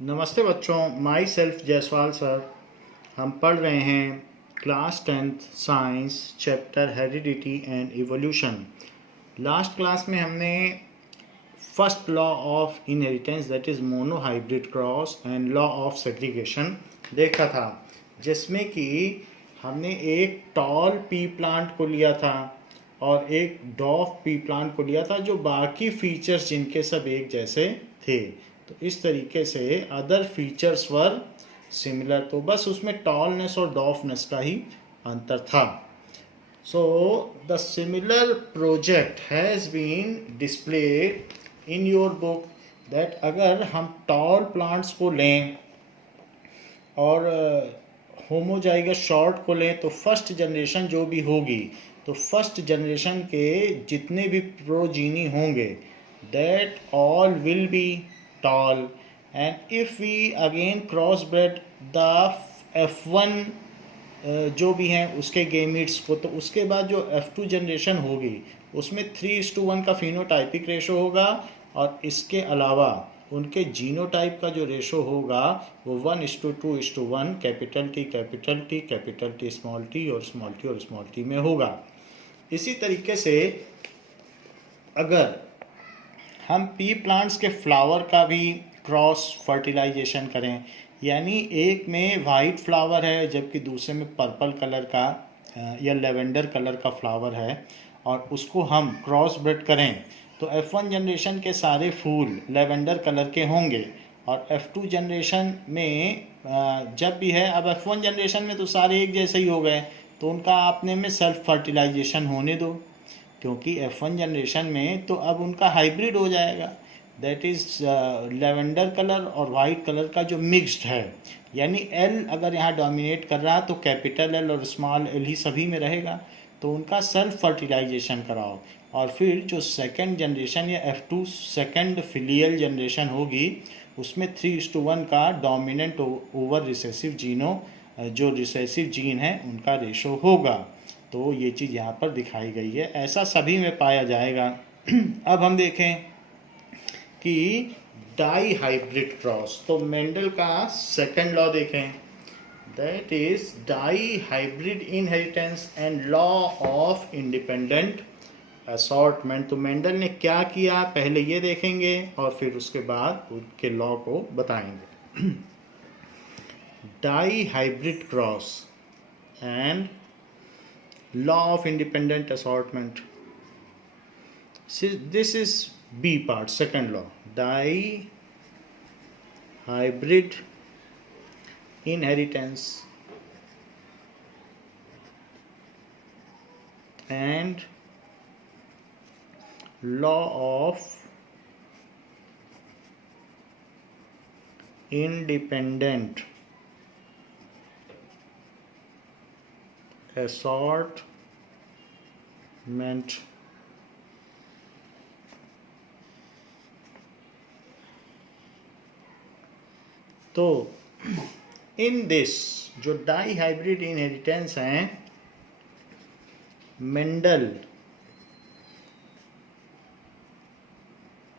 नमस्ते बच्चों, my self Jaiswal sir. हम पढ़ रहे हैं class 10th science chapter heredity and evolution. Last class में हमने first law of inheritance that is monohybrid cross and law of segregation देखा था, जिसमें कि हमने एक टॉल पी प्लांट को लिया था और एक डॉफ पी प्लांट को लिया था, जो बाकी फीचर्स जिनके सब एक जैसे थे। तो इस तरीके से अदर फीचर्स वर सिमिलर, तो बस उसमें टॉलनेस और डॉफनेस का ही अंतर था। So the similar project has been displayed in your book that अगर हम टॉल प्लांट्स को लें और होमोजाइगस शॉर्ट को लें तो फर्स्ट जनरेशन जो भी होगी, तो फर्स्ट जनरेशन के जितने भी प्रोजीनी होंगे that all will be tall, and if we again cross bred the F1 जो भी हैं उसके गेमिट्स को, तो उसके बाद जो F2 जनरेशन होगी उसमें 3:1 का फिनोटाइपिक रेशो होगा, और इसके अलावा उनके जीनोटाइप का जो रेशो होगा वो 1:2:1 capital T capital T capital T small T और स्मॉल टी और स्मॉल टी में होगा। इसी तरीके से अगर हम पी प्लांट्स के फ्लावर का भी क्रॉस फर्टिलाइजेशन करें, यानी एक में वाइट फ्लावर है जबकि दूसरे में पर्पल कलर का या लेवेंडर कलर का फ्लावर है, और उसको हम क्रॉस ब्रेड करें तो F1 जनरेशन के सारे फूल लेवेंडर कलर के होंगे, और F2 जनरेशन में जब भी है, अब F1 जनरेशन में तो सारे एक जैसे ही हो गए, तो उनका आपने में सेल्फ फर्टिलाइजेशन होने दो, क्योंकि F1 जनरेशन में तो अब उनका हाइब्रिड हो जाएगा, दैट इज़ लेवेंडर कलर और वाइट कलर का जो मिक्स्ड है, यानी L अगर यहाँ डोमिनेट कर रहा तो कैपिटल L और स्मॉल l ही सभी में रहेगा, तो उनका सेल्फ फर्टिलाइजेशन कराओ। और फिर जो सेकंड जनरेशन या F2 सेकंड फिलियल जनरेशन होगी उसमें 3:1 का डोमिनेंट ओवर रिसेसिव जीनों, जो रिसेसिव जीन है उनका रेशो होगा। तो ये चीज़ यहाँ पर दिखाई गई है, ऐसा सभी में पाया जाएगा। अब हम देखें कि डाई हाइब्रिड क्रॉस, तो मेंडल का सेकंड लॉ देखें, that is dihybrid inheritance and law of independent assortment. तो मेंडल ने क्या किया पहले ये देखेंगे और फिर उसके बाद उनके लॉ को बताएंगे। Dihybrid cross and law of independent assortment. This is B part, second law, dihybrid inheritance and law of independent assortment। तो इन दिस जो डाई हाइब्रिड इनहेरिटेंस हैं, Mendel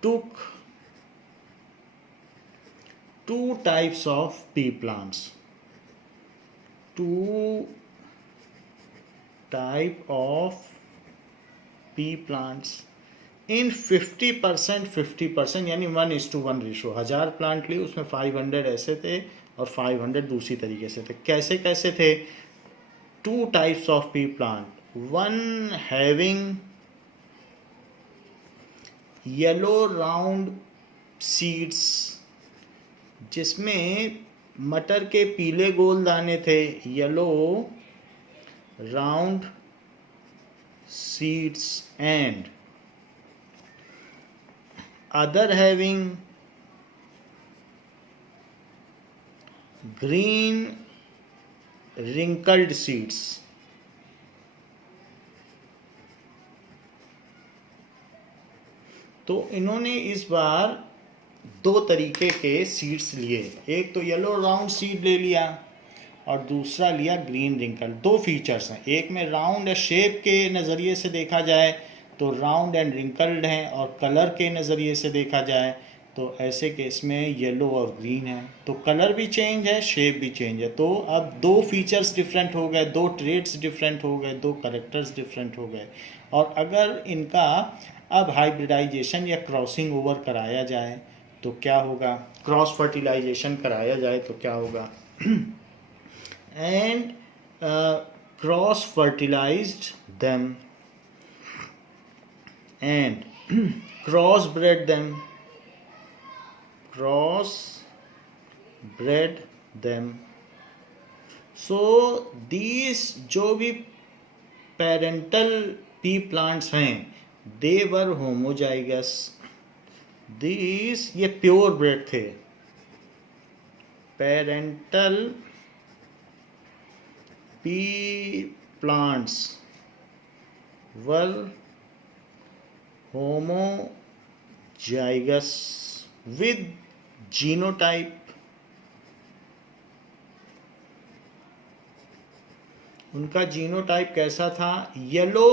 took two types of pea plants, two type of pea plants in 50% 50%, यानी 1:1 ratio. 1000 plant लिए उसमें 500 ऐसे थे और 500 दूसरी तरीके से थे। कैसे कैसे थे? Two types of pea plant, one having yellow round seeds, जिसमें मटर के पीले गोल दाने थे, yellow round seeds, and other having green wrinkled seeds। तो इन्होंने इस बार दो तरीके के सीड्स लिए, एक तो येलो राउंड सीड ले लिया और दूसरा लिया ग्रीन रिंकल। दो फीचर्स हैं, एक में राउंड या शेप के नज़रिए से देखा जाए तो राउंड एंड रिंकल्ड हैं, और कलर के नज़रिए से देखा जाए तो ऐसे केस में येलो और ग्रीन है, तो कलर भी चेंज है, शेप भी चेंज है। तो अब दो फीचर्स डिफरेंट हो गए, दो ट्रेड्स डिफरेंट हो गए, दो करेक्टर्स डिफरेंट हो गए। और अगर इनका अब हाइब्रिडाइजेशन या क्रॉसिंग ओवर कराया जाए तो क्या होगा, क्रॉस फर्टिलाइजेशन कराया जाए तो क्या होगा। And cross fertilised them and cross bred them, cross bred them. So these जो भी पेरेंटल पी प्लांट्स हैं they were homozygous. These ये प्योर ब्रेड थे। Parental P plants were homozygous with genotype, उनका जीनोटाइप कैसा था, येलो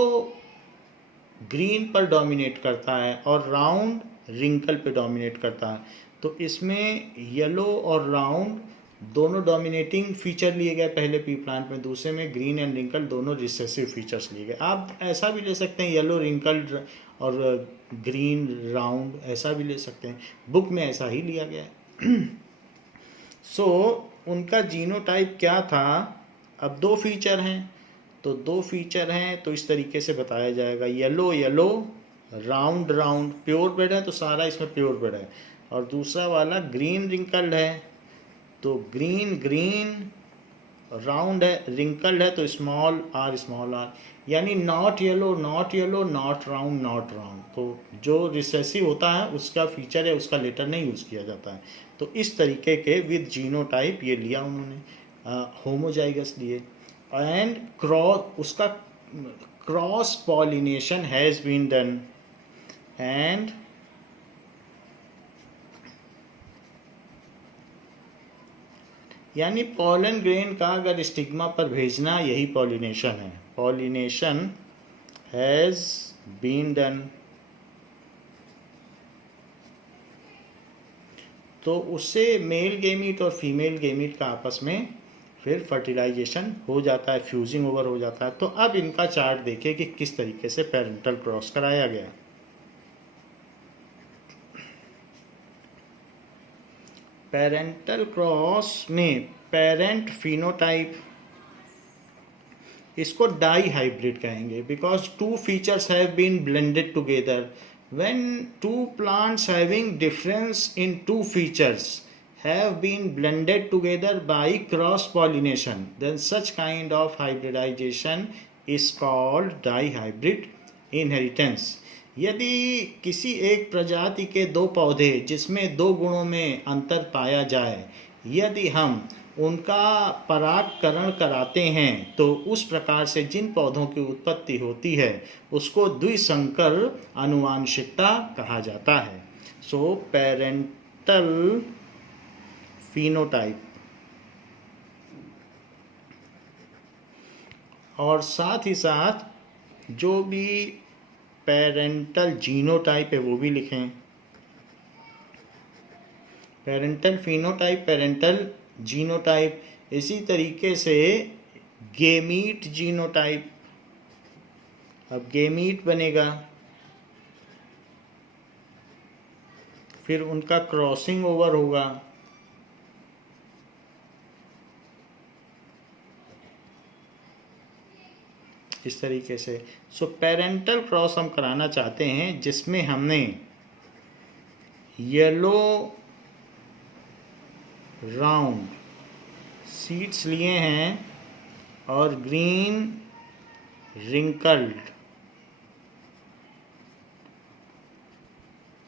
ग्रीन पर dominate करता है और राउंड रिंकल पे डोमिनेट करता है। तो इसमें येलो और राउंड दोनों डोमिनेटिंग फीचर लिए गए पहले पी प्लांट में, दूसरे में ग्रीन एंड रिंकल दोनों रिसेसिव फीचर्स लिए गए। आप ऐसा भी ले सकते हैं येलो रिंकल और ग्रीन राउंड, ऐसा भी ले सकते हैं, बुक में ऐसा ही लिया गया है। सो उनका जीनोटाइप क्या था, अब दो फीचर हैं, तो दो फीचर हैं तो इस तरीके से बताया जाएगा, yellow yellow round round, pure bread है तो सारा इसमें प्योर ब्रेड है, और दूसरा वाला ग्रीन रिंकल्ड है तो ग्रीन ग्रीन, राउंड है रिंकल्ड है तो स्मॉल आर, यानी not yellow not round not round. तो जो रिसेसिव होता है उसका फीचर है, उसका लेटर नहीं यूज़ किया जाता है। तो इस तरीके के विद जीनोटाइप ये लिया उन्होंने, होमोजाइगस लिए। एंड क्रॉस, उसका cross pollination has been done and यानी पॉलन ग्रेन का अगर स्टिग्मा पर भेजना यही पॉलिनेशन है, पॉलिनेशन हैज़ बीन डन। तो उससे मेल गेमीट और फीमेल गेमीट का आपस में फिर फर्टिलाइजेशन हो जाता है, फ्यूजिंग ओवर हो जाता है। तो अब इनका चार्ट देखिए कि किस तरीके से पेरेंटल क्रॉस कराया गया। पेरेंटल क्रॉस में पेरेंट फिनोटाइप, इसको डाई हाइब्रिड कहेंगे because two features have been blended together. When two plants having difference in two features have been blended together by cross pollination, then such kind of hybridization is called dihybrid inheritance. यदि किसी एक प्रजाति के दो पौधे जिसमें दो गुणों में अंतर पाया जाए, यदि हम उनका परागकरण कराते हैं तो उस प्रकार से जिन पौधों की उत्पत्ति होती है उसको द्विसंकर आनुवांशिकता कहा जाता है। सो पेरेंटल फिनोटाइप और साथ ही साथ जो भी पेरेंटल जीनोटाइप है वो भी लिखें। पेरेंटल फिनोटाइप, पेरेंटल जीनोटाइप, इसी तरीके से गेमीट जीनोटाइप। अब गेमीट बनेगा, फिर उनका क्रॉसिंग ओवर होगा, इस तरीके से। सो पेरेंटल क्रॉस हम कराना चाहते हैं जिसमें हमने येलो राउंड सीड्स लिए हैं और ग्रीन रिंकल्ड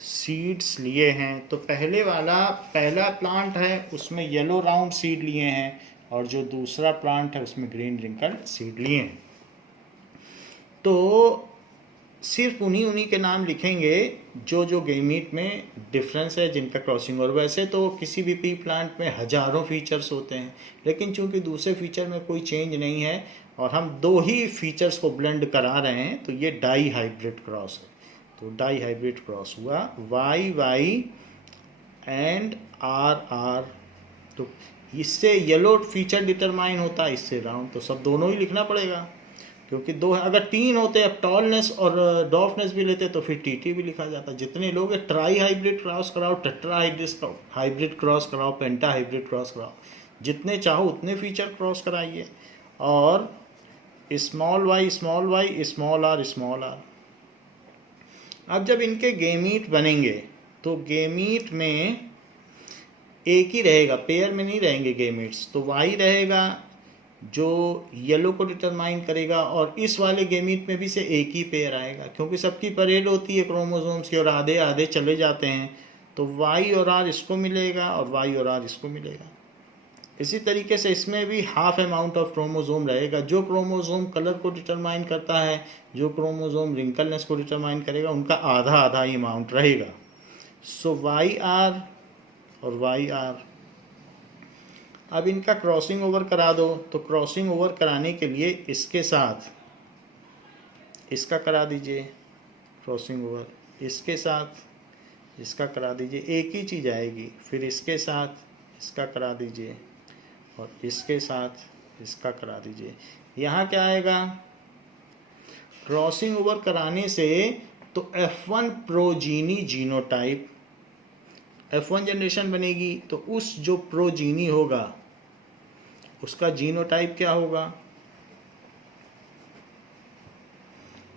सीड्स लिए हैं। तो पहला प्लांट है उसमें येलो राउंड सीड लिए हैं और जो दूसरा प्लांट है उसमें ग्रीन रिंकल्ड सीड लिए हैं। तो सिर्फ उन्हीं के नाम लिखेंगे जो गेमीट में डिफरेंस है, जिनका क्रॉसिंग। और वैसे तो किसी भी पी प्लांट में हजारों फीचर्स होते हैं, लेकिन चूंकि दूसरे फीचर में कोई चेंज नहीं है और हम दो ही फीचर्स को ब्लेंड करा रहे हैं तो ये डाई हाइब्रिड क्रॉस है। तो डाई हाइब्रिड क्रॉस हुआ, Y Y and R R, तो इससे येलो फीचर डिटरमाइन होता है, इससे राउंड, तो सब दोनों ही लिखना पड़ेगा क्योंकि दो है। अगर तीन होते, अब टॉलनेस और डॉफनेस भी लेते तो फिर टीटी भी लिखा जाता। जितने लोग ट्राई हाइब्रिड क्रॉस कराओ, टेट्रा हाइब्रिड क्रॉस कराओ, पेंटा हाइब्रिड क्रॉस कराओ, जितने चाहो उतने फीचर क्रॉस कराइए। और स्मॉल वाई स्मॉल आर। अब जब इनके गेमीट बनेंगे तो गेमीट में एक ही रहेगा, पेयर में नहीं रहेंगे गेमीट्स, तो वाई रहेगा जो येलो को डिटरमाइन करेगा, और इस वाले गेमीट में भी से एक ही पेयर आएगा क्योंकि सबकी परेड होती है क्रोमोसोम्स की और आधे आधे चले जाते हैं, तो वाई और आर इसको मिलेगा और वाई और आर इसको मिलेगा। इसी तरीके से इसमें भी हाफ अमाउंट ऑफ क्रोमोसोम रहेगा। जो क्रोमोसोम कलर को डिटरमाइन करता है, जो क्रोमोसोम रिंकलनेस को डिटरमाइन करेगा, उनका आधा आधा ही अमाउंट रहेगा। सो वाई आर और वाई आर। अब इनका क्रॉसिंग ओवर करा दो, तो क्रॉसिंग ओवर कराने के लिए इसके साथ इसका करा दीजिए क्रॉसिंग ओवर, इसके साथ इसका करा दीजिए, एक ही चीज़ आएगी। फिर इसके साथ इसका करा दीजिए और इसके साथ इसका करा दीजिए। यहाँ क्या आएगा, क्रॉसिंग ओवर कराने से तो F1 progeny genotype, F1 generation बनेगी, तो उस जो प्रोजीनी होगा उसका जीनोटाइप क्या होगा,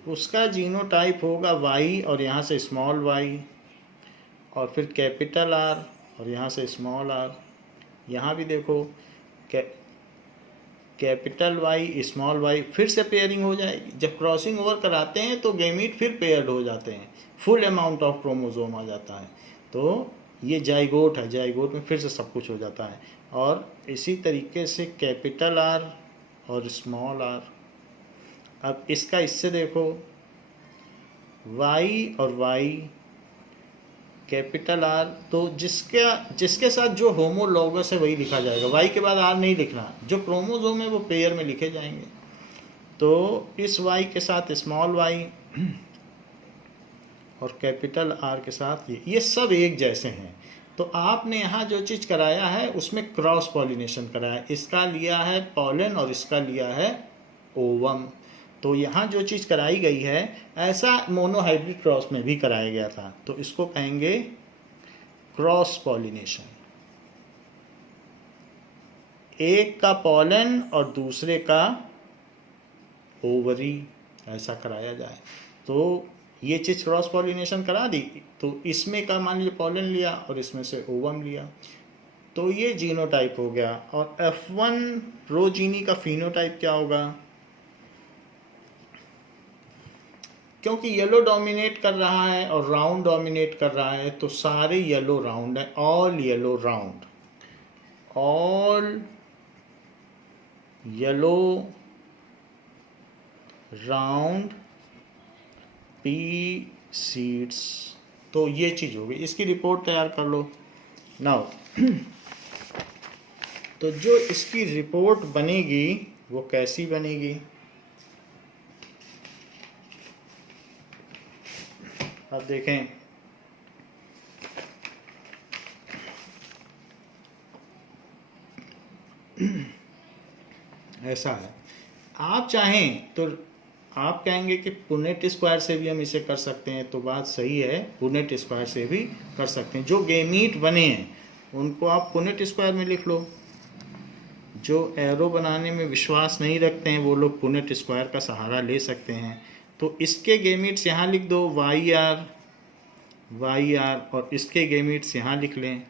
उसका जीनोटाइप होगा वाई और यहाँ से स्मॉल वाई, और फिर कैपिटल आर और यहाँ से स्मॉल आर। यहाँ भी देखो कैपिटल वाई स्मॉल वाई, फिर से पेयरिंग हो जाएगी। जब क्रॉसिंग ओवर कराते हैं तो गेमीट फिर पेयर्ड हो जाते हैं, फुल अमाउंट ऑफ क्रोमोसोम आ जाता है। तो ये जाइगोट है, जाइगोट में फिर से सब कुछ हो जाता है। और इसी तरीके से कैपिटल आर और स्मॉल आर। अब इसका इससे देखो, वाई और वाई कैपिटल आर, तो जिसके साथ जो होमोलॉगस है वही लिखा जाएगा, वाई के बाद आर नहीं लिखना, जो क्रोमोसोम है वो पेयर में लिखे जाएंगे। तो इस वाई के साथ स्मॉल वाई और कैपिटल आर के साथ ये सब एक जैसे हैं। तो आपने यहाँ जो चीज़ कराया है उसमें क्रॉस पॉलिनेशन कराया, इसका लिया है पॉलन और इसका लिया है ओवम। तो यहाँ जो चीज़ कराई गई है ऐसा मोनोहाइब्रिड क्रॉस में भी कराया गया था, तो इसको कहेंगे क्रॉस पॉलिनेशन। एक का पॉलन और दूसरे का ओवरी, ऐसा कराया जाए तो ये चीज़ क्रॉस पॉलिनेशन करा दी। तो इसमें का मान लीजिए पॉलन लिया और इसमें से ओवम लिया, तो ये जीनोटाइप हो गया। और F1 प्रोजीनी का फिनोटाइप क्या होगा, क्योंकि येलो डोमिनेट कर रहा है और राउंड डोमिनेट कर रहा है, तो सारे येलो राउंड है, all yellow round, all yellow round P seeds. तो ये चीज़ होगी, इसकी रिपोर्ट तैयार कर लो नाउ। तो जो इसकी रिपोर्ट बनेगी वो कैसी बनेगी, अब देखें। ऐसा है, आप चाहें तो आप कहेंगे कि पुनेट स्क्वायर से भी हम इसे कर सकते हैं, तो बात सही है, पुनेट स्क्वायर से भी कर सकते हैं। जो गेमीट बने हैं उनको आप पुनेट स्क्वायर में लिख लो। जो एरो बनाने में विश्वास नहीं रखते हैं वो लोग पुनेट स्क्वायर का सहारा ले सकते हैं। तो इसके गेमीट्स यहाँ लिख दो वाई आर, और इसके गेमीट्स यहाँ लिख लें,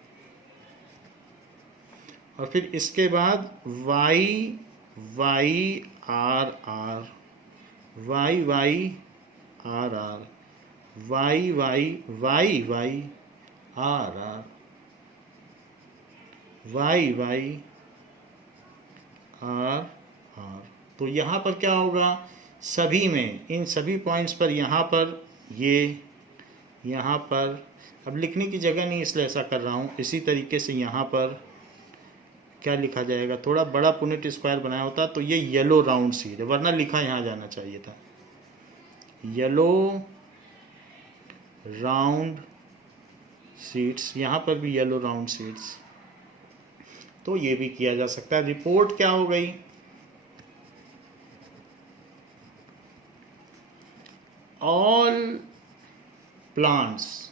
और फिर इसके बाद Y R R, Y R R, Y R R, Y R R. तो यहाँ पर क्या होगा, सभी में, इन सभी पॉइंट्स पर, यहाँ पर ये, यहाँ पर, अब लिखने की जगह नहीं इसलिए ऐसा कर रहा हूँ। इसी तरीके से यहाँ पर क्या लिखा जाएगा, थोड़ा बड़ा पुनेट स्क्वायर बनाया होता तो ये येलो राउंड सीड है, वरना लिखा यहाँ जाना चाहिए था येलो राउंड सीड्स, यहाँ पर भी येलो राउंड सीड्स। तो ये भी किया जा सकता है। रिपोर्ट क्या हो गई? All plants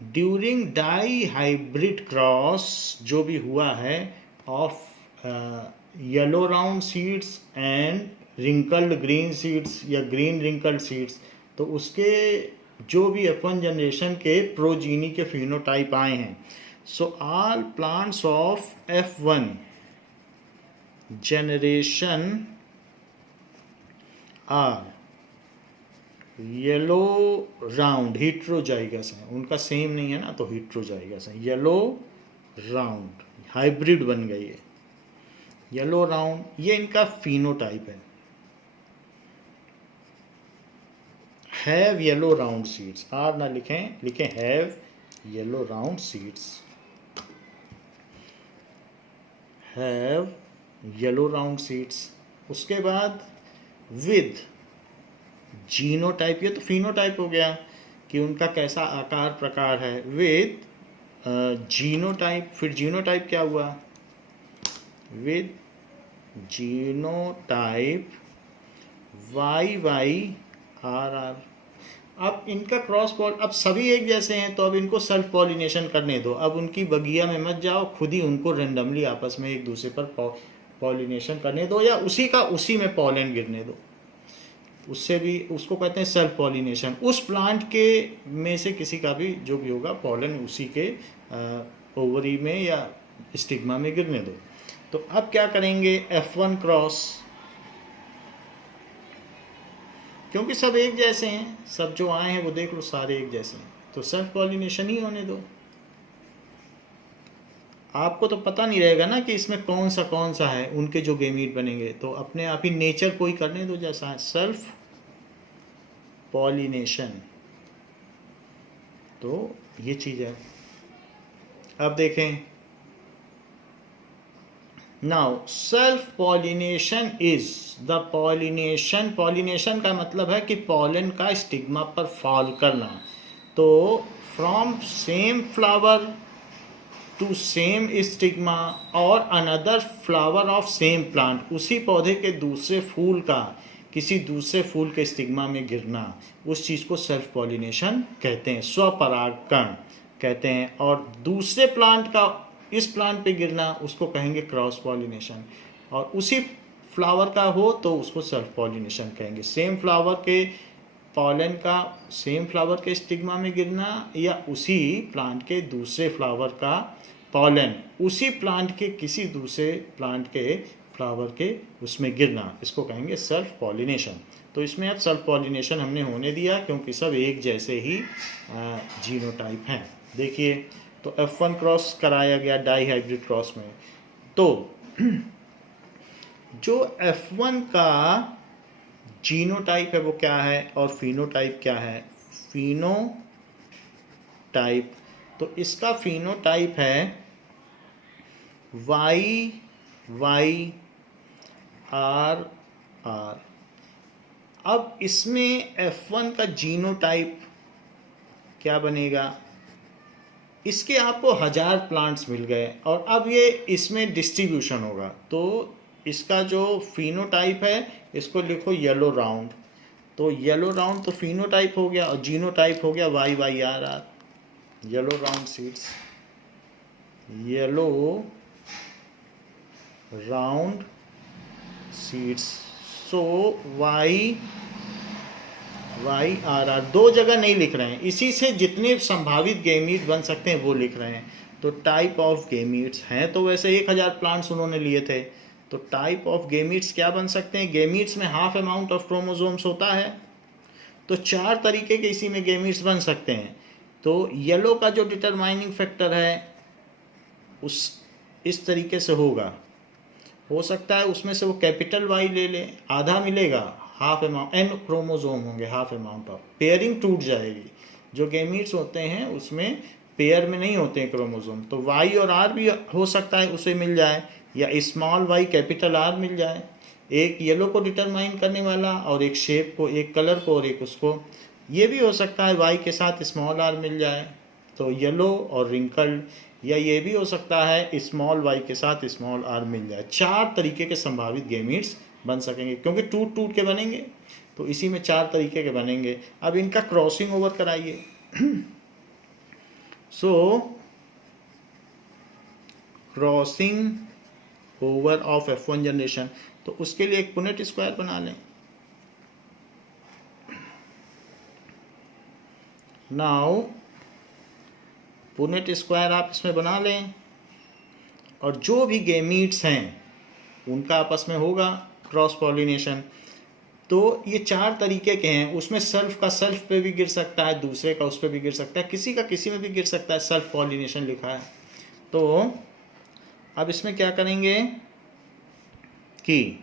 during dihybrid cross, जो भी हुआ है, of yellow round seeds and wrinkled green seeds या ग्रीन रिंकल्ड सीड्स, तो उसके जो भी F1 जनरेशन के प्रोजीनी के फिनोटाइप आए हैं। So all plants of F1 generation are yellow round heterozygous है, उनका सेम नहीं है ना, तो हेट्रोजाइगस है। येलो राउंड हाइब्रिड बन गई है, येलो राउंड, ये इनका फिनोटाइप है। Have yellow round seeds, are ना लिखें, लिखें have yellow round seeds, have yellow round seeds. उसके बाद विद जीनोटाइप, ये तो फिनोटाइप हो गया कि उनका कैसा आकार प्रकार है। विद जीनोटाइप, फिर जीनोटाइप क्या हुआ? With genotype YYRR। अब इनका क्रॉस पॉल, अब सभी एक जैसे हैं तो अब इनको सेल्फ पॉलिनेशन करने दो। अब उनकी बगिया में मत जाओ, खुद ही उनको रेंडमली आपस में एक दूसरे पर पॉलिनेशन करने दो, या उसी का उसी में पॉलन गिरने दो। उससे भी, उसको कहते हैं सेल्फ पॉलिनेशन। उस प्लांट के में से किसी का भी जो भी होगा पॉलन उसी के ओवरी में या स्टिग्मा में गिरने दो। तो अब क्या करेंगे? F1 क्रॉस, क्योंकि सब एक जैसे हैं, सब जो आए हैं वो देख लो सारे एक जैसे हैं, तो सेल्फ पॉलिनेशन ही होने दो। आपको तो पता नहीं रहेगा ना कि इसमें कौन सा है, उनके जो गेमीट बनेंगे, तो अपने आप ही नेचर को ही करने दो जैसा है, सेल्फ पॉलिनेशन। तो ये चीज़ है। अब देखें, now self pollination is the pollination, pollination का मतलब है कि पॉलन का स्टिग्मा पर फॉल करना। तो from same flower to same stigma और another flower of same plant, उसी पौधे के दूसरे फूल का किसी दूसरे फूल के स्टिग्मा में गिरना, उस चीज़ को सेल्फ पॉलिनेशन कहते हैं, स्वपरागकण कहते हैं। और दूसरे प्लांट का इस प्लांट पे गिरना, उसको कहेंगे क्रॉस पॉलिनेशन। और उसी फ्लावर का हो तो उसको सेल्फ पॉलिनेशन कहेंगे। सेम फ्लावर के पॉलन का सेम फ्लावर के स्टिग्मा में गिरना, या उसी प्लांट के दूसरे फ्लावर का पॉलन उसी प्लांट के किसी दूसरे प्लांट के फ्लावर के उसमें गिरना, इसको कहेंगे सेल्फ पॉलिनेशन। तो इसमें अब सेल्फ पॉलिनेशन हमने होने दिया क्योंकि सब एक जैसे ही जीनोटाइप हैं। देखिए, तो F1 क्रॉस कराया गया डाई हाइब्रिड क्रॉस में। तो जो F1 का जीनोटाइप है वो क्या है और फिनोटाइप क्या है? फिनोटाइप, तो इसका फिनोटाइप है YYRR। अब इसमें F1 का जीनोटाइप क्या बनेगा? इसके आपको 1000 प्लांट्स मिल गए और अब ये इसमें डिस्ट्रीब्यूशन होगा। तो इसका जो फिनोटाइप है इसको लिखो येलो राउंड। तो येलो राउंड तो फिनोटाइप हो गया और जीनोटाइप हो गया YYRR, yellow round seeds, yellow round seeds. So YYRR दो जगह नहीं लिख रहे हैं, इसी से जितने संभावित गेमीट बन सकते हैं वो लिख रहे हैं। तो टाइप ऑफ गेमीट्स हैं, तो वैसे 1000 प्लांट्स उन्होंने लिए थे। तो टाइप ऑफ गेमीट्स क्या बन सकते हैं? गेमीट्स में हाफ अमाउंट ऑफ क्रोमोसोम्स होता है, तो 4 तरीके के इसी में गेमीट्स बन सकते हैं। तो येलो का जो डिटरमाइनिंग फैक्टर है उस इस तरीके से होगा, हो सकता है उसमें से वो कैपिटल Y ले ले, आधा मिलेगा, हाफ अमाउंट, n क्रोमोसोम होंगे, हाफ अमाउंट ऑफ, पेयरिंग टूट जाएगी। जो गेमीट्स होते हैं उसमें पेयर में नहीं होते हैं क्रोमोसोम, तो Y और R भी हो सकता है उसे मिल जाए, या स्मॉल y कैपिटल R मिल जाए, एक येलो को डिटरमाइन करने वाला और एक शेप को, एक कलर को और एक उसको। ये भी हो सकता है वाई के साथ स्मॉल आर मिल जाए तो येलो और रिंकल्ड, या ये भी हो सकता है स्मॉल वाई के साथ स्मॉल आर मिल जाए। 4 तरीके के संभावित गेमीट्स बन सकेंगे क्योंकि टूट टूट के बनेंगे, तो इसी में 4 तरीके के बनेंगे। अब इनका क्रॉसिंग ओवर कराइए। So crossing over of F1 generation, तो उसके लिए एक पुनेट स्क्वायर बना लें। नाउ पुनेट स्क्वायर आप इसमें बना लें और जो भी गेमीट्स हैं उनका आपस में होगा क्रॉस पॉलिनेशन। तो ये 4 तरीके के हैं, उसमें सेल्फ का सेल्फ पे भी गिर सकता है, दूसरे का उस पे भी गिर सकता है, किसी का किसी में भी गिर सकता है, सेल्फ पॉलिनेशन लिखा है। तो अब इसमें क्या करेंगे कि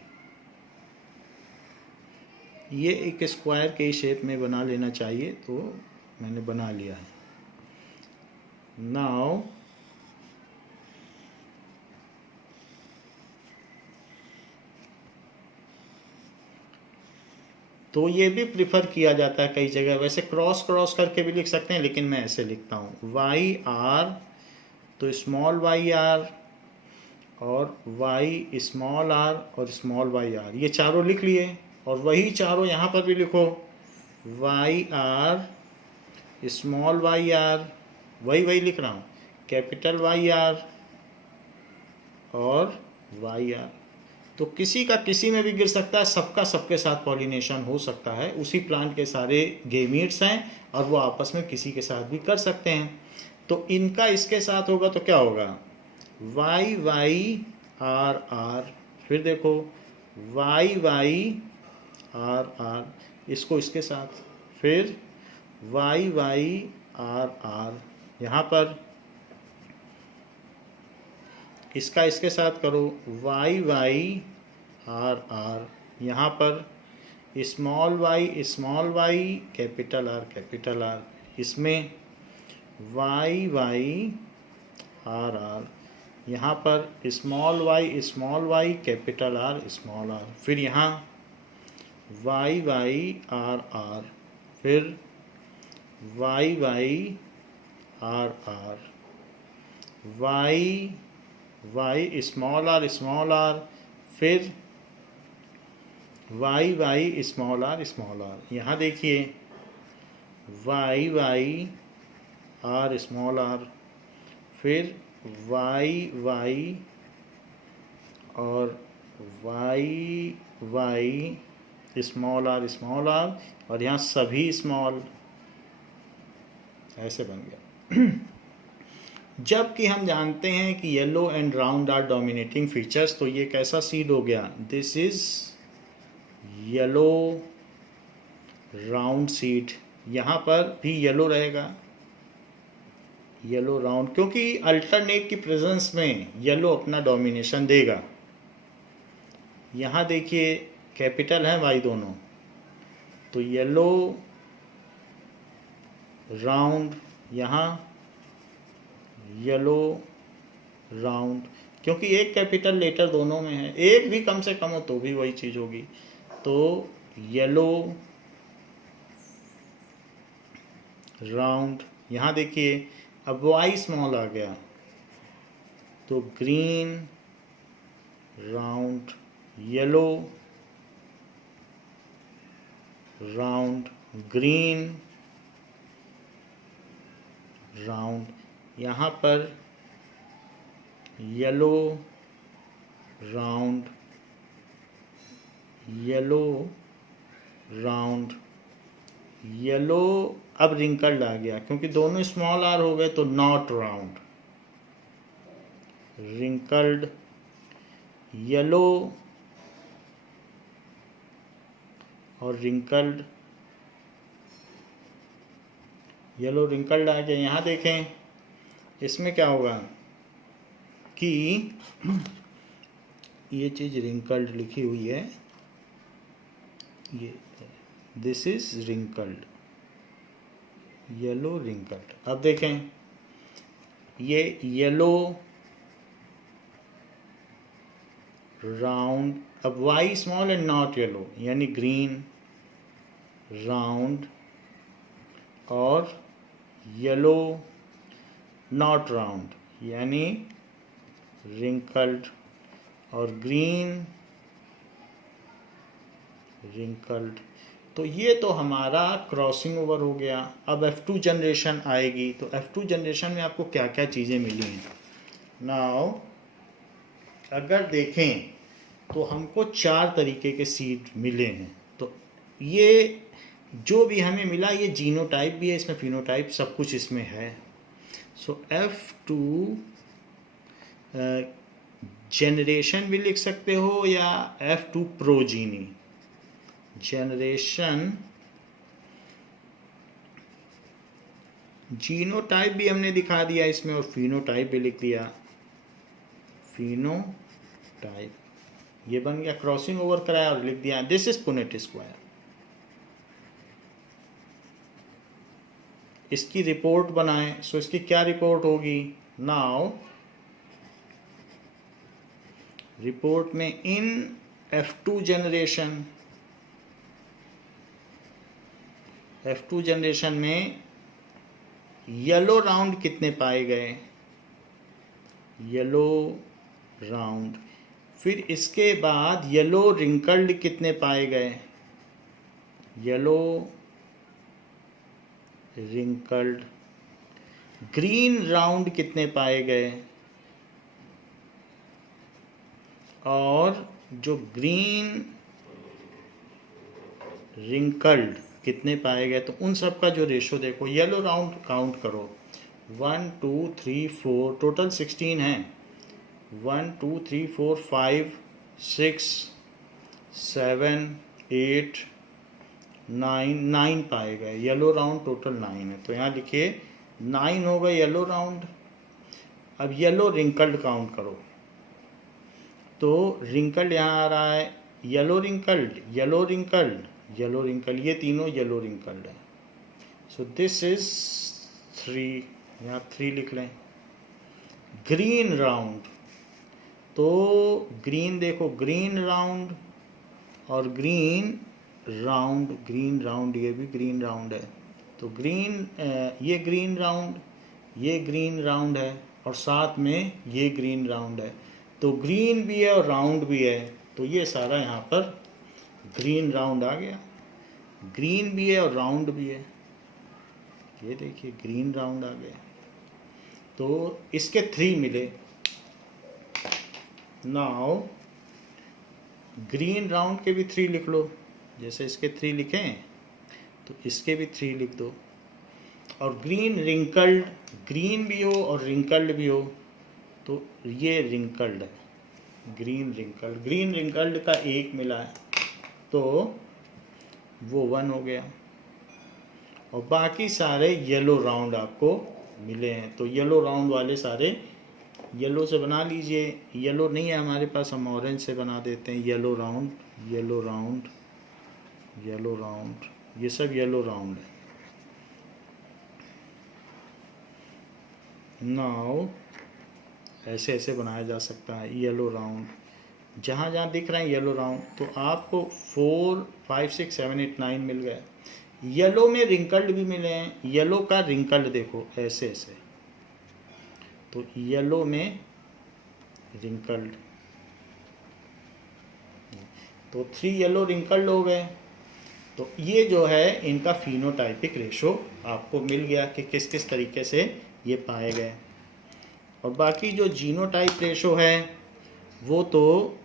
ये एक स्क्वायर के शेप में बना लेना चाहिए, तो मैंने बना लिया है। नाउ तो ये भी प्रिफर किया जाता है कई जगह, वैसे क्रॉस क्रॉस करके भी लिख सकते हैं, लेकिन मैं ऐसे लिखता हूँ वाई आर, तो स्मॉल वाई आर और वाई स्मॉल आर और स्मॉल वाई आर, ये चारों लिख लिए। और वही चारों यहाँ पर भी लिखो, Y R small Y R, वही लिख रहा हूँ, कैपिटल वाई आर और वाई आर। तो किसी का किसी में भी गिर सकता है, सबका सबके साथ पॉलिनेशन हो सकता है। उसी प्लांट के सारे गेमीट्स हैं और वो आपस में किसी के साथ भी कर सकते हैं। तो इनका इसके साथ होगा तो क्या होगा, वाई वाई आर आर, फिर देखो वाई वाई आर आर, इसको इसके साथ, फिर वाई वाई आर आर, यहाँ पर इसका इसके साथ करो वाई वाई आर आर, यहाँ पर स्मॉल वाई कैपिटल आर, इसमें वाई वाई आर आर, यहाँ पर small y capital R small r, फिर यहाँ वाई वाई आर आर, फिर Y Y R R, Y small r, फिर वाई स्मॉल आर, यहाँ देखिए वाई आर स्मॉल आर, फिर वाई और वाई स्मॉल आर और यहाँ सभी स्मॉल, ऐसे बन गया। जबकि हम जानते हैं कि yellow and round are dominating features, तो ये कैसा सीड हो गया, this is yellow round seed. यहाँ पर भी येलो रहेगा, येलो राउंड, क्योंकि अल्टरनेट की प्रेजेंस में येलो अपना डोमिनेशन देगा। यहाँ देखिए कैपिटल है वाई दोनों, तो येलो राउंड, यहाँ येलो राउंड, क्योंकि एक कैपिटल लेटर दोनों में है, एक भी कम से कम हो तो भी वही चीज़ होगी। तो येलो राउंड, यहाँ देखिए अब वाई स्मॉल आ गया, तो green round, yellow round, green round, यहाँ पर yellow round, yellow round, yellow, अब रिंकल्ड आ गया क्योंकि दोनों स्मॉल आर हो गए, तो नॉट राउंड, रिंकल्ड, येलो और रिंकल्ड, येलो रिंकल्ड आ गया। यहाँ देखें इसमें क्या होगा कि ये चीज़ रिंकल्ड लिखी हुई है, ये this is wrinkled, yellow wrinkled. अब देखें ये येलो राउंड, अब Y small and not yellow, यानी ग्रीन राउंड और येलो नॉट राउंड यानी रिंकल्ड, और ग्रीन रिंकल्ड। तो ये तो हमारा क्रॉसिंग ओवर हो गया। अब F2 जनरेशन आएगी, तो F2 जनरेशन में आपको क्या क्या चीज़ें मिली हैं। नाउ अगर देखें तो हमको 4 तरीके के सीड मिले हैं। तो ये जो भी हमें मिला ये जीनोटाइप भी है, इसमें फिनोटाइप सब कुछ इसमें है। सो F2 जनरेशन भी लिख सकते हो या F2 प्रोजीनी। जनरेशन जीनोटाइप भी हमने दिखा दिया इसमें और फिनोटाइप भी लिख दिया। फिनोटाइप ये बन गया, क्रॉसिंग ओवर कराया और लिख दिया दिस इज पुनेट स्क्वायर। इसकी रिपोर्ट बनाएं। सो इसकी क्या रिपोर्ट होगी। नाउ रिपोर्ट में इन F2 जनरेशन, F2 जनरेशन में येलो राउंड कितने पाए गए, येलो राउंड। फिर इसके बाद येलो रिंकल्ड कितने पाए गए, येलो रिंकल्ड। ग्रीन राउंड कितने पाए गए, और जो ग्रीन रिंकल्ड कितने पाए गए। तो उन सब का जो रेशो देखो, येलो राउंड काउंट करो 1 2 3 4 टोटल 16 है। 1 2 3 4 5 6 7 8 9 पाए गए। येलो राउंड टोटल 9 है, तो यहाँ लिखिए 9 हो गए येलो राउंड। अब येलो रिंकल्ड काउंट करो, तो रिंकल्ड यहाँ आ रहा है, yellow wrinkled yellow wrinkled yellow wrinkled, ये तीनों येलो रिंकल्ड है। सो दिस इज 3, यहाँ 3 लिख लें। ग्रीन राउंड, तो ग्रीन देखो ग्रीन राउंड और ग्रीन राउंड ये भी ग्रीन राउंड है। तो ग्रीन ये ग्रीन राउंड है और साथ में ये ग्रीन राउंड है। तो ग्रीन भी है और राउंड भी है, तो ये सारा यहाँ पर ग्रीन राउंड आ गया। ग्रीन भी है और राउंड भी है, ये देखिए ग्रीन राउंड आ गया। तो इसके 3 मिले। नाउ ग्रीन राउंड के भी 3 लिख लो, जैसे इसके 3 लिखें तो इसके भी 3 लिख दो। और ग्रीन रिंकल्ड, ग्रीन भी हो और रिंकल्ड भी हो, तो ये रिंकल्ड है, ग्रीन रिंकल्ड का 1 मिला है, तो वो 1 हो गया। और बाकी सारे येलो राउंड आपको मिले हैं, तो येलो राउंड वाले सारे येलो से बना लीजिए। येलो नहीं है हमारे पास, हम ऑरेंज से बना देते हैं। येलो राउंड ये सब येलो राउंड है। नाउ ऐसे ऐसे बनाया जा सकता है येलो राउंड। जहाँ जहाँ दिख रहे हैं येलो राउंड, तो आपको 4 5 6 7 8 9 मिल गए। येलो में रिंकल्ड भी मिले हैं। येलो का रिंकल्ड देखो ऐसे ऐसे, तो येलो में रिंकल्ड, तो 3 येलो रिंकल्ड हो गए। तो ये जो है इनका फिनोटाइपिक रेशो आपको मिल गया कि किस किस तरीके से ये पाए गए। और बाकी जो जीनोटाइप रेशो है वो तो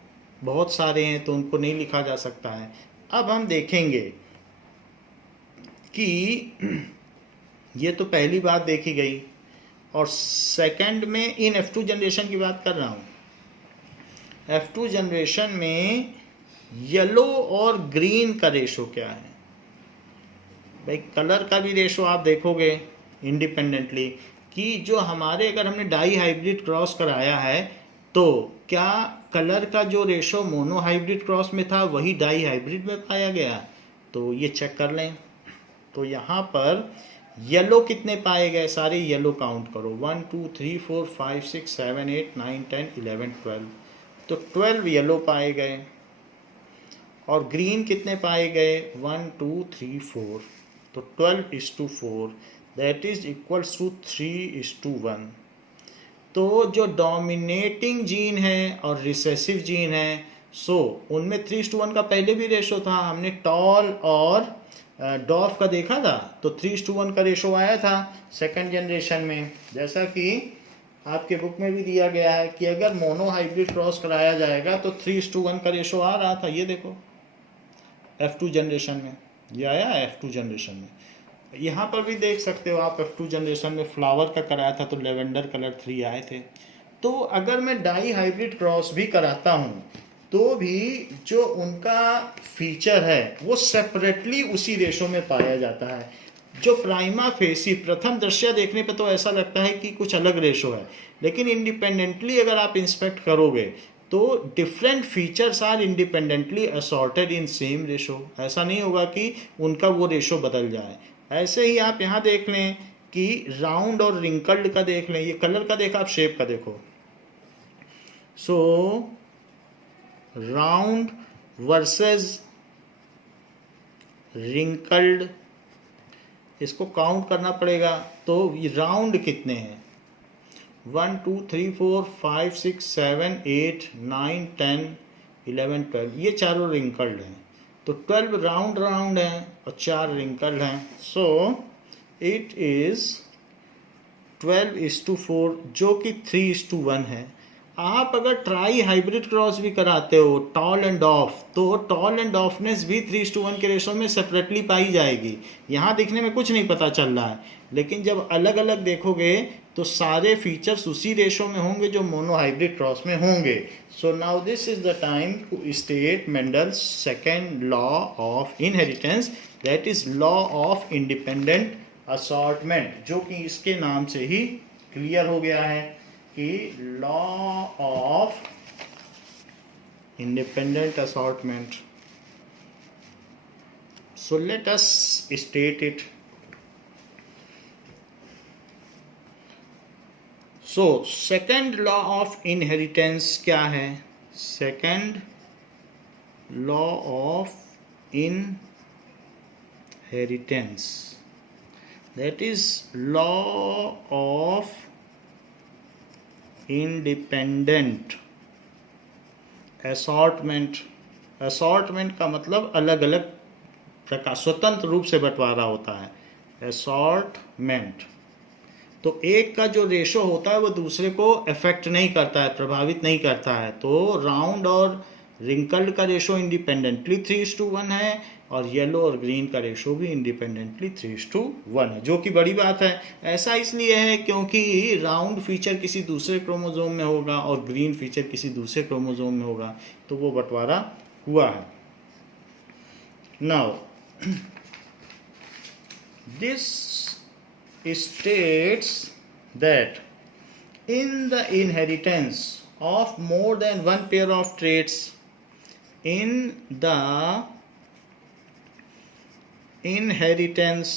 बहुत सारे हैं, तो उनको नहीं लिखा जा सकता है। अब हम देखेंगे कि ये तो पहली बात देखी गई, और सेकंड में इन F2 जनरेशन की बात कर रहा हूँ। F2 जनरेशन में येलो और ग्रीन का रेशो क्या है। भाई कलर का भी रेशो आप देखोगे इंडिपेंडेंटली कि जो हमारे, अगर हमने डाई हाइब्रिड क्रॉस कराया है तो क्या कलर का जो रेशो मोनो हाइब्रिड क्रॉस में था वही डाई हाइब्रिड में पाया गया, तो ये चेक कर लें। तो यहाँ पर येलो कितने पाए गए, सारे येलो काउंट करो 1 2 3 4 5 6 7 8 9 10 11 12, तो 12 येलो पाए गए। और ग्रीन कितने पाए गए 1 2 3 4, तो 12:4 दैट इज इक्वल्स टू 3:1। तो जो डोमिनेटिंग जीन है और रिसेसिव जीन है, सो उनमें 3:1 का पहले भी रेशो था, हमने टॉल और डॉफ का देखा था, तो 3:1 का रेशो आया था सेकंड जनरेशन में। जैसा कि आपके बुक में भी दिया गया है कि अगर मोनो हाइब्रिड क्रॉस कराया जाएगा तो 3:1 का रेशो आ रहा था। ये देखो F2 जनरेशन में ये आया, F2 जनरेशन में। यहाँ पर भी देख सकते हो आप, F2 जनरेशन में फ्लावर का कराया था तो लेवेंडर कलर 3 आए थे। तो अगर मैं डाई हाइब्रिड क्रॉस भी कराता हूँ तो भी जो उनका फीचर है वो सेपरेटली उसी रेशो में पाया जाता है। जो प्राइमा फेसी प्रथम दृश्य देखने पे तो ऐसा लगता है कि कुछ अलग रेशो है, लेकिन इंडिपेंडेंटली अगर आप इंस्पेक्ट करोगे तो different features are independently assorted in same ratio. ऐसा नहीं होगा कि उनका वो रेशो बदल जाए। ऐसे ही आप यहाँ देख लें कि राउंड और रिंकल्ड का देख लें, ये कलर का देखा, आप शेप का देखो। सो राउंड वर्सेस रिंकल्ड, इसको काउंट करना पड़ेगा। तो ये राउंड कितने हैं, 1 2 3 4 5 6 7 8 9 10 11 12, ये चारों रिंकल्ड हैं। तो 12 राउंड राउंड हैं और 4 रिंकल्ड हैं। सो इट इज़ 12:4 जो कि 3:1 है। आप अगर ट्राई हाइब्रिड क्रॉस भी कराते हो टॉल एंड ऑफ, तो टॉल एंड ऑफनेस भी 3:1 के रेशो में सेपरेटली पाई जाएगी। यहाँ दिखने में कुछ नहीं पता चल रहा है, लेकिन जब अलग अलग देखोगे तो सारे फीचर्स उसी रेशो में होंगे जो मोनो हाइब्रिड क्रॉस में होंगे। So now this is the time to state Mendel's second law of inheritance, that is law of independent assortment, जो कि इसके नाम से ही क्लियर हो गया है कि law of independent assortment. So let us state it. So second law of inheritance क्या है? Second law of inheritance, that is law of independent assortment। assortment का मतलब अलग अलग प्रकार, स्वतंत्र रूप से बंटवारा होता है assortment। तो एक का जो रेशो होता है वो दूसरे को अफेक्ट नहीं करता है, प्रभावित नहीं करता है। तो राउंड और रिंकल्ड का रेशो इंडिपेंडेंटली 3:1 है और येलो और ग्रीन का रेशो भी इंडिपेंडेंटली 3:1 है, जो कि बड़ी बात है। ऐसा इसलिए है क्योंकि राउंड फीचर किसी दूसरे क्रोमोसोम में होगा और ग्रीन फीचर किसी दूसरे क्रोमोसोम में होगा, तो वो बंटवारा हुआ है। Now this states that in the inheritance of more than one pair of traits, in the inheritance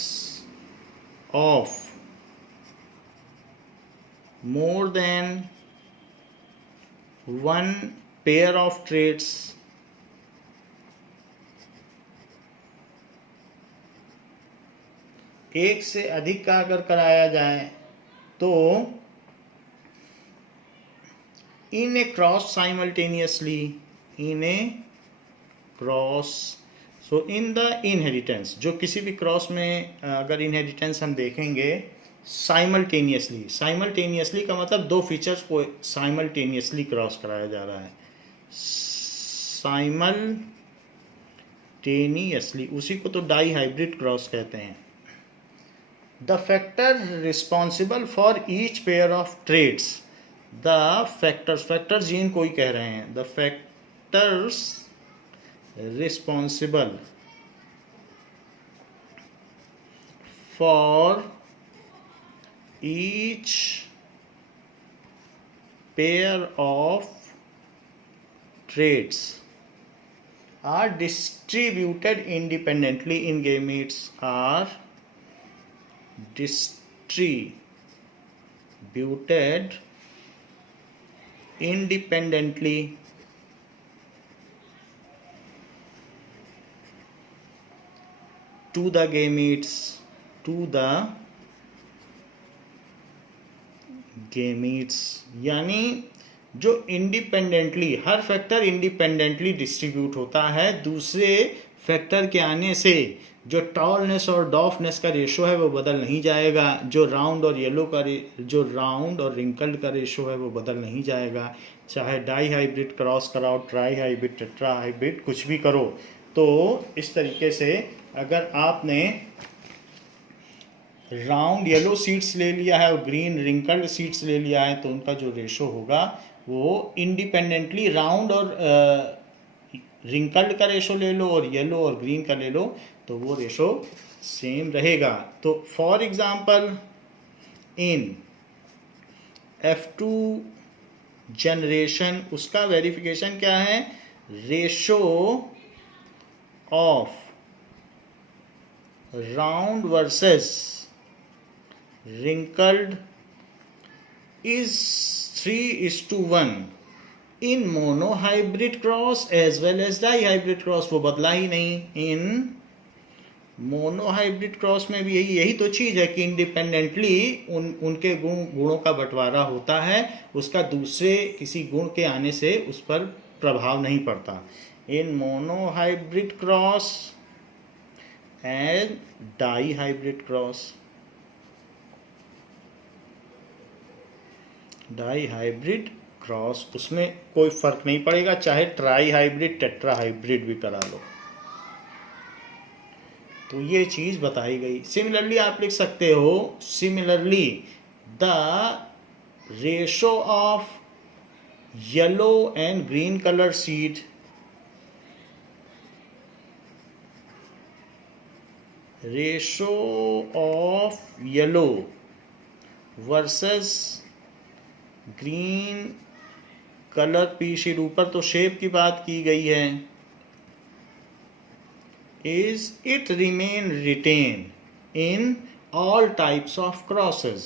of more than one pair of traits, एक से अधिक का अगर कराया जाए तो in a cross simultaneously, in a cross, so in the inheritance, जो किसी भी क्रॉस में अगर इनहेरिटेंस हम देखेंगे साइमल्टेनियसली, साइमल्टेनियसली का मतलब दो फीचर्स को साइमल्टेनियसली क्रॉस कराया जा रहा है। साइमल्टेनियसली, उसी को तो डाई हाइब्रिड क्रॉस कहते हैं। The factor responsible for each pair of traits, the factors gene को ही कह रहे हैं, the factors responsible for each pair of traits are distributed independently in gametes, are distributed independently to the gametes यानी जो independently, हर factor independently distribute होता है दूसरे फैक्टर के आने से। जो टॉलनेस और डॉफनेस का रेशो है वो बदल नहीं जाएगा, जो राउंड और रिंकल्ड का रेशो है वो बदल नहीं जाएगा। चाहे डाई हाइब्रिड क्रॉस कराओ, ट्राई हाइब्रिड, टेट्रा हाइब्रिड, कुछ भी करो। तो इस तरीके से अगर आपने राउंड येलो सीड्स ले लिया है और ग्रीन रिंकल्ड सीड्स ले लिया है तो उनका जो रेशो होगा वो इंडिपेंडेंटली, राउंड और रिंकल्ड का रेशो ले लो और येलो और ग्रीन का ले लो तो वो रेशो सेम रहेगा। तो for example in F2 generation उसका वेरिफिकेशन क्या है, ratio of round versus wrinkled is 3:1 in monohybrid cross as well as dihybrid cross। वो बदला ही नहीं। इन मोनोहाइब्रिड क्रॉस में भी यही तो चीज़ है कि इंडिपेंडेंटली उनके गुणों का बंटवारा होता है, उसका दूसरे किसी गुण के आने से उस पर प्रभाव नहीं पड़ता। In monohybrid cross and dihybrid cross, dihybrid cross उसमें कोई फर्क नहीं पड़ेगा, चाहे ट्राई हाइब्रिड टेट्रा हाइब्रिड भी करा लो। तो ये चीज़ बताई गई। सिमिलरली आप लिख सकते हो, similarly the ratio of yellow and green colour seed ratio of yellow versus green colour P seed, ऊपर तो शेप की बात की गई है, is it remain retain in all types of crosses,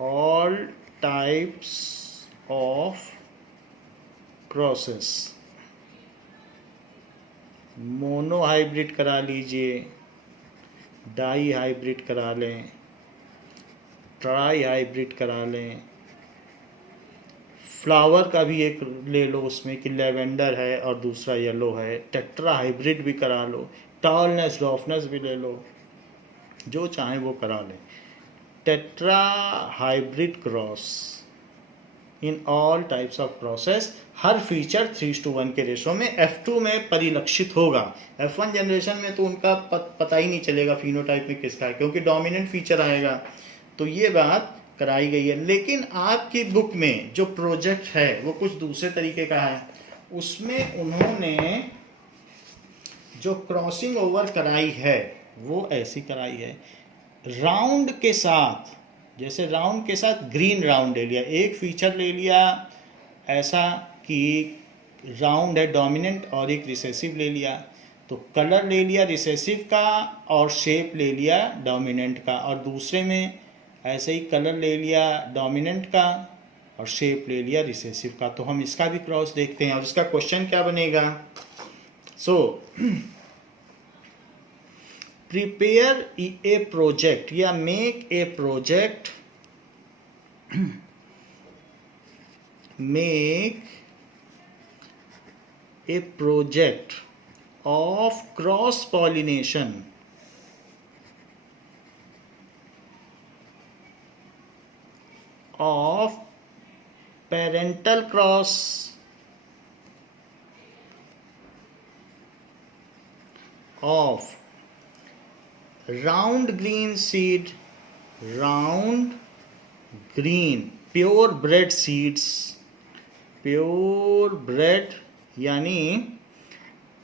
all types of crosses। Mono hybrid करा लीजिए, die hybrid करा लें, ट्राई हाइब्रिड करा लें, फ्लावर का भी एक ले लो उसमें कि लेवेंडर है और दूसरा येलो है, टेट्रा हाइब्रिड भी करा लो, टॉलनेस डॉफनेस भी ले लो, जो चाहे वो करा ले। Tetra hybrid cross in all types of process, her feature 3:1 के रेशो में F2 में परिलक्षित होगा। F1 जनरेशन में तो उनका पता ही नहीं चलेगा फिनोटाइप में किसका है, क्योंकि डोमिनेंट फीचर आएगा। तो ये बात कराई गई है। लेकिन आपकी बुक में जो प्रोजेक्ट है वो कुछ दूसरे तरीके का है। उसमें उन्होंने जो क्रॉसिंग ओवर कराई है वो ऐसी कराई है, राउंड के साथ, जैसे राउंड के साथ ग्रीन राउंड ले लिया, एक फीचर ले लिया ऐसा कि राउंड है डोमिनेंट और एक रिसेसिव ले लिया, तो कलर ले लिया रिसेसिव का और शेप ले लिया डोमिनेंट का, और दूसरे में ऐसे ही कलर ले लिया डोमिनेंट का और शेप ले लिया रिसेसिव का। तो हम इसका भी क्रॉस देखते हैं और इसका क्वेश्चन क्या बनेगा। सो प्रिपेयर ए प्रोजेक्ट या make a project, make a project of cross pollination of parental cross of round green seed, round green pure bred seeds, pure bred यानी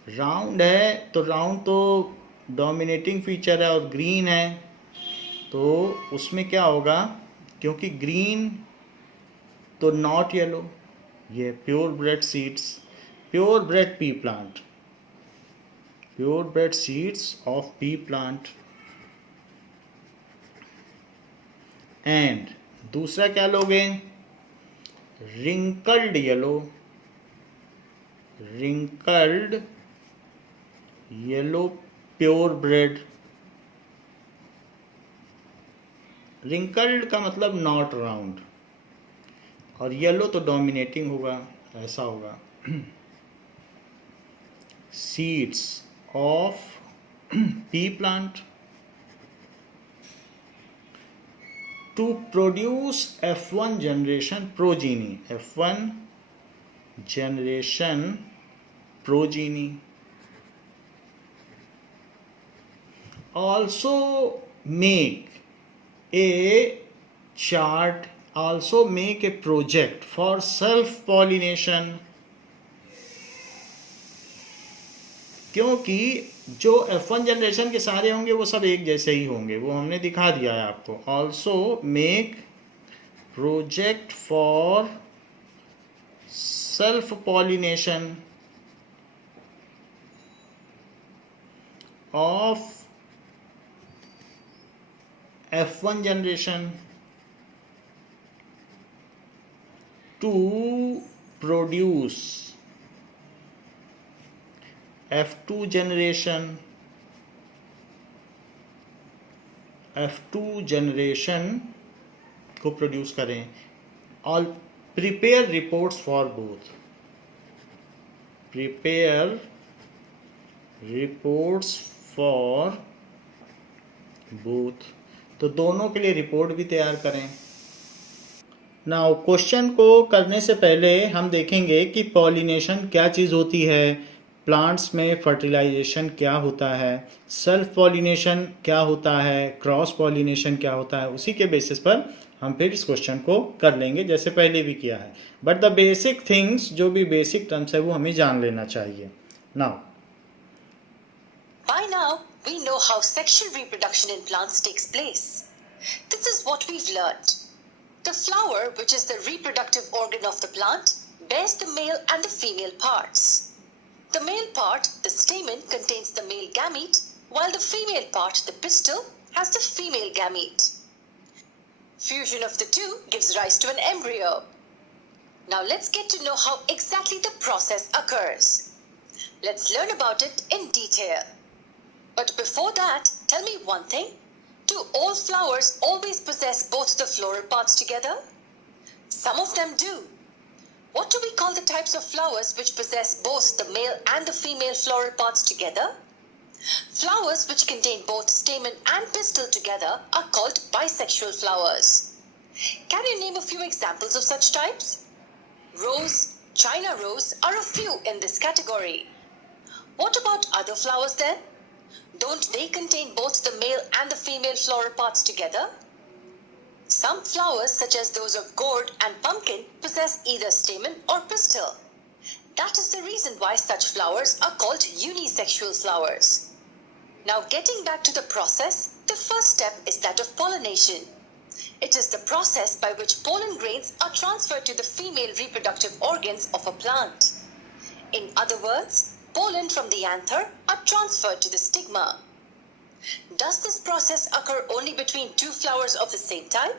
राउंड है तो राउंड तो डोमिनेटिंग फीचर है और green है, तो उसमें क्या होगा, क्योंकि ग्रीन तो नॉट येलो, ये pure bred seeds, pure bred pea plant, pure bred seeds of pea plant. And दूसरा क्या लोगे, wrinkled yellow, wrinkled yellow pure bred. Wrinkled का मतलब नॉट राउंड, और येलो तो डोमिनेटिंग होगा, ऐसा होगा। Seeds of pea plant to produce F1 generation progeny, F1 generation progeny. Also make a chart, also make a project for self pollination, क्योंकि जो F1 generation के सारे होंगे वो सब एक जैसे ही होंगे, वो हमने दिखा दिया है आपको। Also make project for self pollination of F1 generation to produce F2 generation, F2 generation को प्रोड्यूस करें। All prepare reports for both, prepare reports for both, तो दोनों के लिए रिपोर्ट भी तैयार करें। नाउ क्वेश्चन को करने से पहले हम देखेंगे कि पॉलिनेशन क्या चीज़ होती है, प्लांट्स में फर्टिलाइजेशन क्या होता है, सेल्फ पॉलिनेशन क्या होता है, क्रॉस पॉलिनेशन क्या होता है। उसी के बेसिस पर हम फिर इस क्वेश्चन को कर लेंगे, जैसे पहले भी किया है। बट द बेसिक थिंग्स, जो भी बेसिक टर्म्स है वो हमें जान लेना चाहिए। Now By now, we know how sexual reproduction in plants takes place. This is what we've learned. The flower, which is the reproductive organ of the plant, bears the male and the female parts. The male part, the stamen, contains the male gamete, while the female part, the pistil, has the female gamete. Fusion of the two gives rise to an embryo. Now let's get to know how exactly the process occurs. Let's learn about it in detail. But before that, tell me one thing. Do all flowers always possess both the floral parts together? Some of them do. What do we call the types of flowers which possess both the male and the female floral parts together? Flowers which contain both stamen and pistil together are called bisexual flowers. Can you name a few examples of such types? Rose, China rose are a few in this category. What about other flowers then? Don't they contain both the male and the female floral parts together? Some flowers, such as those of gourd and pumpkin, possess either stamen or pistil. That is the reason why such flowers are called unisexual flowers. Now, getting back to the process, the first step is that of pollination. It is the process by which pollen grains are transferred to the female reproductive organs of a plant. In other words, pollen from the anther are transferred to the stigma. Does this process occur only between two flowers of the same type?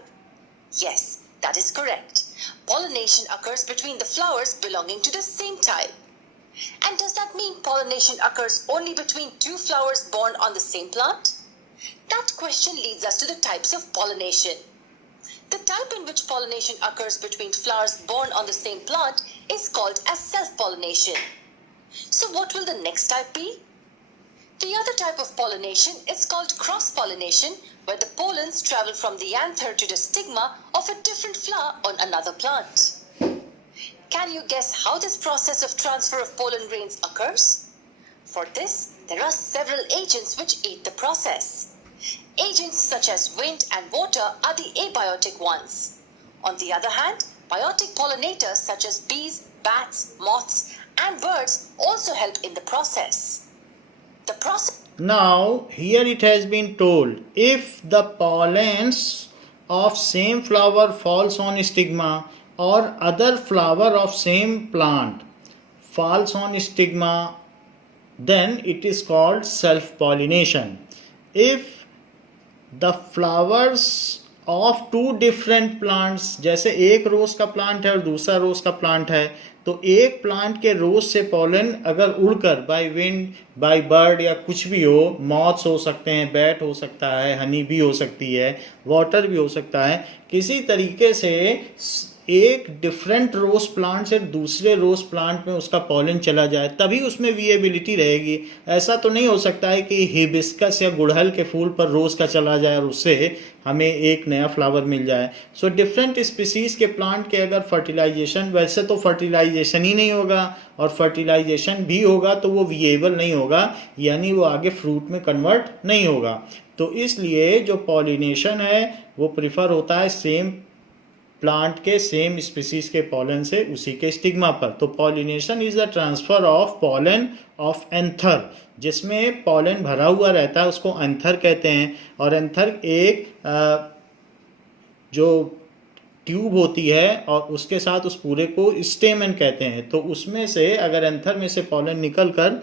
Yes, that is correct. Pollination occurs between the flowers belonging to the same type. And does that mean pollination occurs only between two flowers born on the same plant? That question leads us to the types of pollination. The type in which pollination occurs between flowers born on the same plant is called as self-pollination. So what will the next type be? The other type of pollination is called cross-pollination, where the pollens travel from the anther to the stigma of a different flower on another plant. Can you guess how this process of transfer of pollen grains occurs? For this, there are several agents which aid the process. Agents such as wind and water are the abiotic ones. On the other hand, biotic pollinators such as bees, bats, moths, and birds also help in the process. Now, here it has been told, if the pollens of same flower falls on stigma or other flower of same plant falls on stigma, then it is called self-pollination. If the flowers of two different plants, जैसे एक रोज का plant है और दूसरा रोज का plant है, तो एक प्लांट के रोज से पॉलन अगर उड़कर बाय विंड, बाय बर्ड या कुछ भी हो, मॉथ्स हो सकते हैं, बैट हो सकता है, हनी भी हो सकती है, वाटर भी हो सकता है, किसी तरीके से एक डिफरेंट रोज प्लांट से दूसरे रोज प्लांट में उसका पॉलन चला जाए, तभी उसमें विएबिलिटी रहेगी। ऐसा तो नहीं हो सकता है कि हिबिस्कस या गुड़हल के फूल पर रोज का चला जाए और उससे हमें एक नया फ्लावर मिल जाए। सो डिफरेंट स्पीसीज के प्लांट के अगर फर्टिलाइजेशन, वैसे तो फर्टिलाइजेशन ही नहीं होगा, और फर्टिलाइजेशन भी होगा तो वो विएबल नहीं होगा, यानी वो आगे फ्रूट में कन्वर्ट नहीं होगा। तो इसलिए जो पॉलिनेशन है वो प्रिफर होता है सेम प्लांट के सेम स्पीसीज के पॉलन से उसी के स्टिग्मा पर। तो pollination is the transfer of pollen of anther, जिसमें पॉलन भरा हुआ रहता है उसको एंथर कहते हैं। और एंथर एक जो ट्यूब होती है और उसके साथ उस पूरे को स्टेमन कहते हैं। तो उसमें से अगर एंथर में से पॉलन निकल कर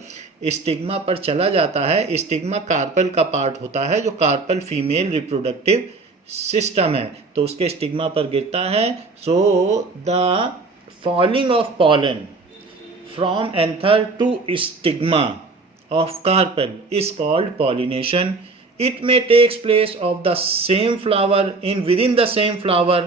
स्टिग्मा पर चला जाता है, स्टिग्मा कार्पेल का पार्ट होता है, जो कार्पेल फीमेल रिप्रोडक्टिव सिस्टम है, तो उसके स्टिग्मा पर गिरता है। So the falling of pollen from anther to stigma of carpel is called pollination. It may takes place of the same flower in within the same flower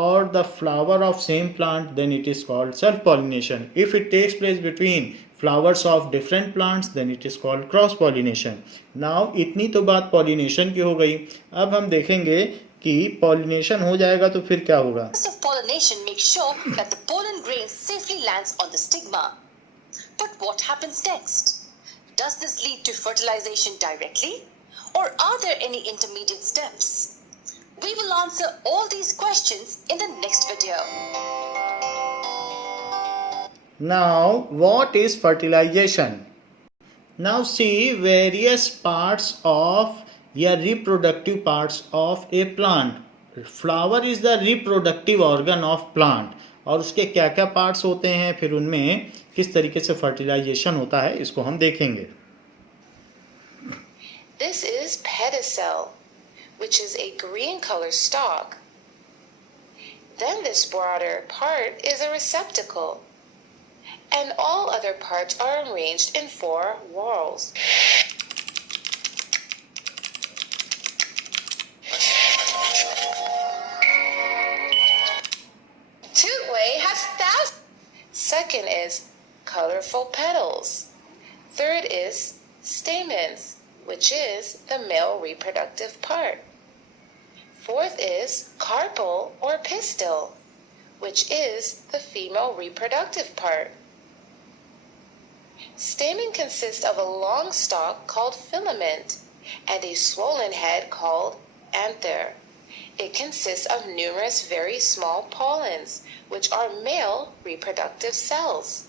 or the flower of same plant, then it is called self pollination. If it takes place between flowers of different plants, then it is called cross pollination. Now इतनी तो बात pollination की हो गई। अब हम देखेंगे कि pollination हो जाएगा तो फिर क्या होगा। The process of pollination makes sure that the pollen grain safely lands on the stigma. But what happens next? Does this lead to fertilization directly, or are there any intermediate steps? We will answer all these questions in the next video. Now, what is fertilization? Now see various parts of reproductive parts of a plant. Flower is the reproductive organ of plant. और उसके क्या क्या parts होते हैं, फिर उनमें किस तरीके से फर्टिलाइजेशन होता है, इसको हम देखेंगे। This is pedicel, which is a green color stalk. Then this broader part is a receptacle, and all other parts are arranged in 4 whorls. Second is colorful petals. Third is stamens, which is the male reproductive part. Fourth is carpel or pistil, which is the female reproductive part. Stamen consists of a long stalk called filament and a swollen head called anther. It consists of numerous very small pollens, which are male reproductive cells.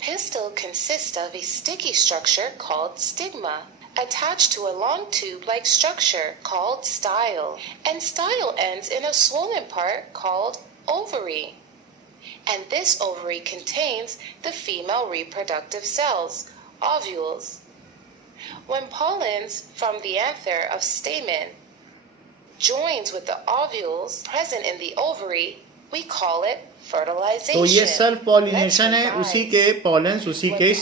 Pistil consists of a sticky structure called stigma, attached to a long tube-like structure called style, and style ends in a swollen part called ovary. And this ovary contains the female reproductive cells, ovules. When pollens from the anther of stamen joins with the ovules present in the ovary, we call it fertilization. तो ये self pollination है, उसी के pollens उसी के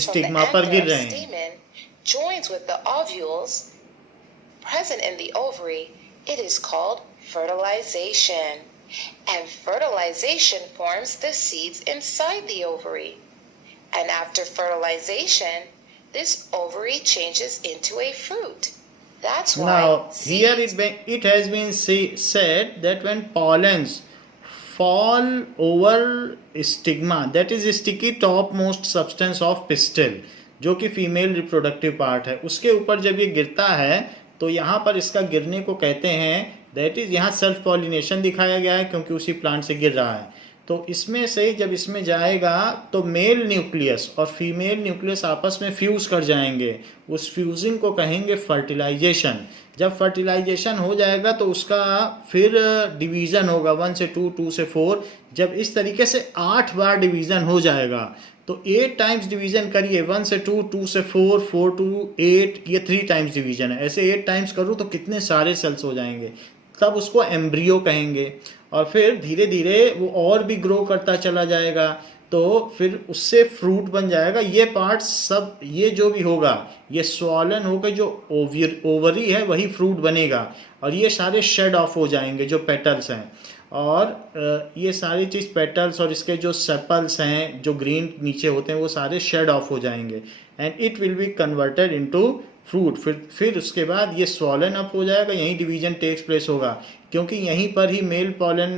stigma पर गिर रहे हैं। Joins with the ovules present in the ovary, it is called fertilization. And fertilization forms the seeds inside the ovary. And after fertilization, this ovary changes into a fruit. That's why now here it has been said that when pollens fall over stigma, that is sticky topmost substance of pistil, जो कि female reproductive part है, उसके ऊपर जब ये गिरता है तो यहाँ पर इसका गिरने को कहते हैं, दैट इज यहाँ सेल्फ पॉलिनेशन दिखाया गया है क्योंकि उसी प्लांट से गिर रहा है। तो इसमें से जब इसमें जाएगा तो मेल न्यूक्लियस और फीमेल न्यूक्लियस आपस में फ्यूज़ कर जाएंगे, उस फ्यूजिंग को कहेंगे फर्टिलाइजेशन। जब फर्टिलाइजेशन हो जाएगा तो उसका फिर डिवीज़न होगा 1 से 2, 2 से 4। जब इस तरीके से 8 बार डिवीज़न हो जाएगा तो 8 टाइम्स डिवीज़न करिए, 1 से 2, 2 से 4, 4 to 8, ये 3 टाइम्स डिवीज़न है। ऐसे 8 टाइम्स करूँ तो कितने सारे सेल्स हो जाएंगे, तब उसको एम्ब्रियो कहेंगे, और फिर धीरे धीरे वो और भी ग्रो करता चला जाएगा, तो फिर उससे फ्रूट बन जाएगा। ये पार्ट सब, ये जो भी होगा, ये स्वॉलन होकर जो ओवरी है वही फ्रूट बनेगा, और ये सारे शेड ऑफ हो जाएंगे जो पेटल्स हैं, और ये सारी चीज़ पेटल्स और इसके जो सेपल्स हैं जो ग्रीन नीचे होते हैं वो सारे शेड ऑफ हो जाएंगे, and it will be converted into fruit. फिर उसके बाद ये स्वॉलन अप हो जाएगा, यहीं डिवीजन टेक्स प्लेस होगा, क्योंकि यहीं पर ही मेल पॉलन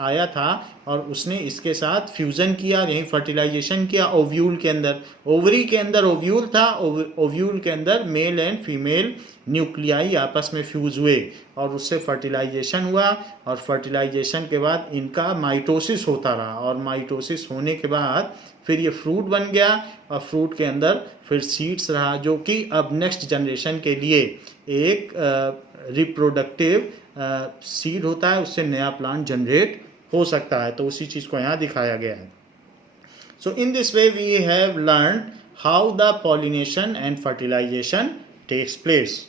आया था और उसने इसके साथ फ्यूज़न किया, यहीं फर्टिलाइजेशन किया ओव्यूल के अंदर। ओवरी के अंदर ओव्यूल था, ओव्यूल के अंदर मेल एंड फीमेल न्यूक्लियाई आपस में फ्यूज़ हुए और उससे फर्टिलाइजेशन हुआ, और फर्टिलाइजेशन के बाद इनका माइटोसिस होता रहा, और माइटोसिस होने के बाद फिर ये फ्रूट बन गया, और फ्रूट के अंदर फिर सीड्स रहा, जो कि अब नेक्स्ट जनरेशन के लिए एक रिप्रोडक्टिव सीड होता है, उससे नया प्लांट जनरेट हो सकता है। तो उसी चीज़ को यहाँ दिखाया गया है। So in this way we have learn how the pollination and fertilisation takes place.